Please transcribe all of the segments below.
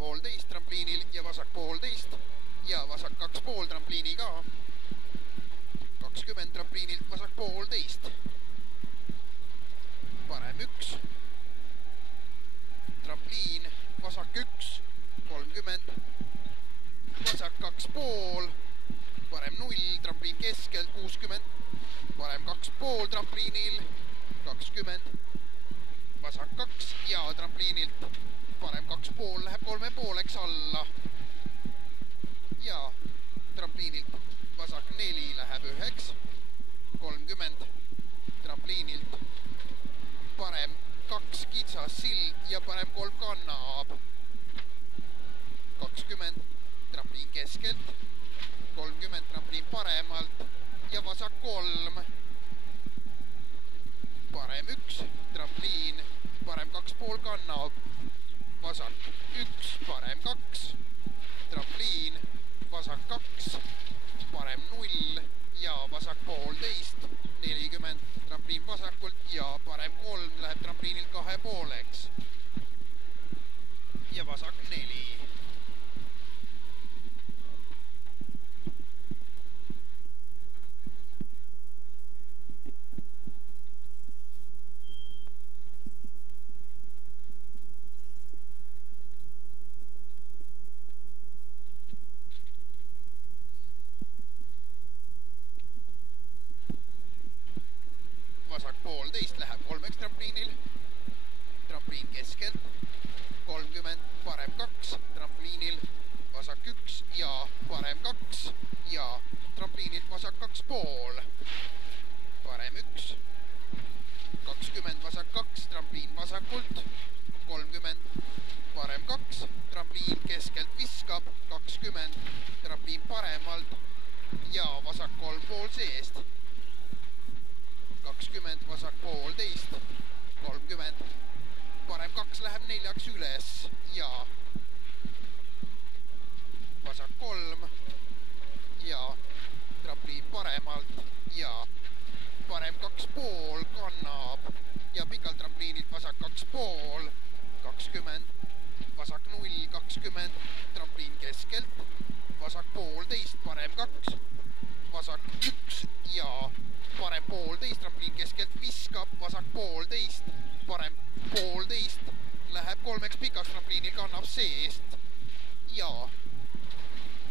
poolteist trampliinil ja vasak poolteist ja vasak 2,5 trampliini ka. 20 trampliinilt vasak poolteist. Parem 1. Trampliin, vasak 1, 30. Vasak 2,5. Parem 0, trampliin keskelt 60. Parem 2,5 trampliinil 20. Vasak 2 ja trampliinilt parem 2,5 läheb 3,5 alla. Ja trampliinilt vasak 4 läheb 1. 30. Trampliinilt parem 2 kitsas sild ja parem 3 kannab. 20. Trampliin keskelt. 30 trampliin paremalt ja vasak 3. Parem 1. Trampliin. Parem 2,5 kannab. Vasak 1. Parem 2. Trampliin. Vasak 2. Parem 0 ja vasak poolteist. 40. Trampliin vasakult ja parem 3 läheb trampliinilt 2,5. Ja vasak 4. Vasak poolteist läheb 3 trampliinil. Trampliin keskelt. 30, parem 2 trampliinil. Vasak 1 ja parem 2 ja trampliinilt vasak 2,5. Parem 1. 20, vasak 2, trampliin vasakult. 30, parem 2, trampliin keskelt viskab. 20, trampliin paremalt ja vasak 3,5 seest. 20, vasak poolteist, 30, parem 2 läheb 4 üles ja vasak 3 ja trampliin paremalt ja parem 2,5 kannab ja pikalt trampliinilt vasak 2,5, 20, vasak 0, 20, trampliin keskelt, vasak poolteist, parem 2, vasak 1 ja parem poolteist, trampliin keskelt viskab, vasak poolteist, parem poolteist, läheb 3 pikaks, trampliinil kannab seest ja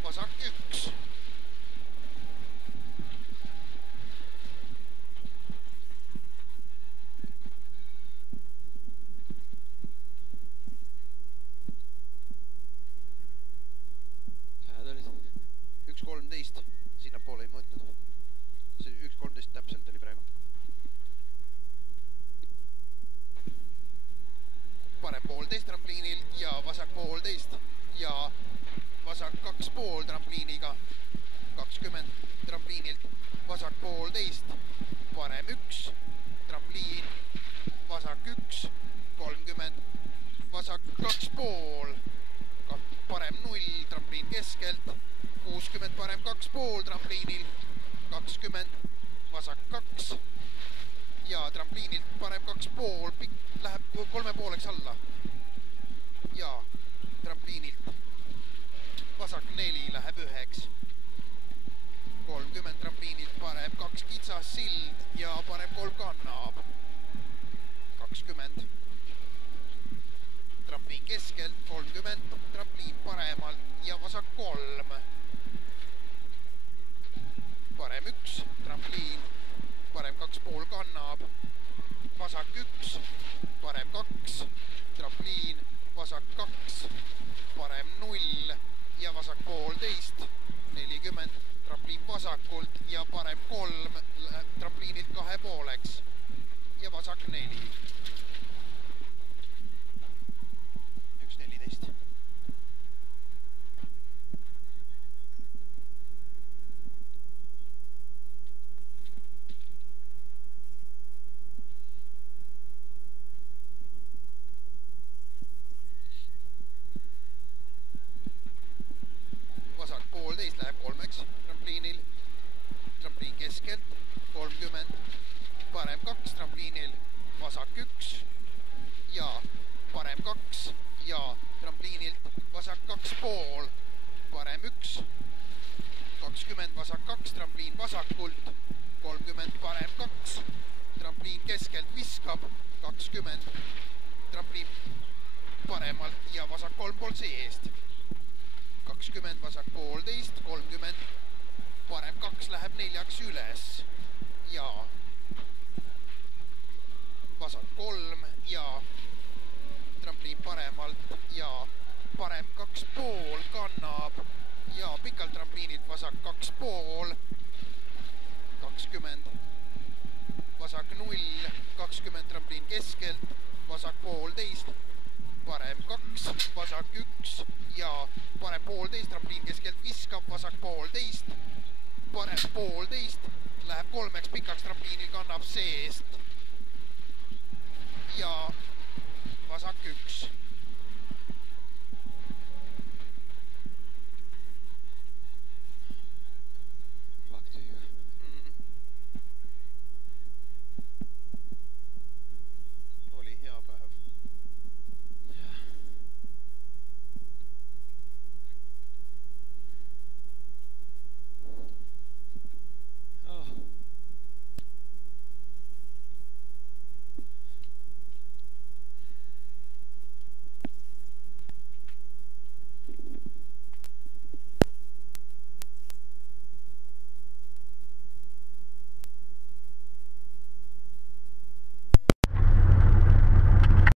vasak 1. Sääd olid 1,13, sinnapoole ei mõõtnud. See 1,13 täpselt oli praegu. Parem poolteist trampliinil ja vasak poolteist ja vasak 2,5 trampliiniga. 20 trampliinilt vasak poolteist, parem 1, trampliin, vasak 1, 30, vasak 2,5, parem 0, trampliin keskelt, 60, parem 2,5 trampliinil. 20, vasak 2 ja trampliinilt parem 2,5, läheb 3,5 alla ja trampliinilt vasak 4 läheb 1. 30 trampliinilt parem 2 kitsas sild ja parem 3 kannab. 20, trampliin keskelt, 30, trampliin paremalt ja vasak 3. Parem 1, trampliin, parem 2,5 kannab, vasak 1, parem 2, trampliin, vasak 2, parem 0 ja vasak poolteist, 40, trampliin vasakult ja parem 3, trampliinilt 2,5 ja vasak 4. 1,14. Poolteist läheb 3 trampliinil, trampliin keskelt, 30, parem 2 trampliinil, vasak 1 ja parem 2 ja trampliinilt vasak 2,5, parem 1, 20 vasak 2, trampliin vasakult, 30 parem 2, trampliin keskelt viskab, 20, trampliin paremalt ja vasak 3 pool seest, 20 vasak 1,5, 30, parem 2 läheb 4-ks üles ja vasak 3 ja trampliin paremalt ja parem 2,5 kannab ja pikalt trampliinilt vasak 2,5, 20, vasak 0, 20 trampliin keskelt, vasak 1,5, parem 2, vasak 1 ja parem 1,5, trampliin keskelt viskab, vasak 1,5, parem 1,5, läheb 3-ks pikaks, trampliinil kannab seest ja vasak 1.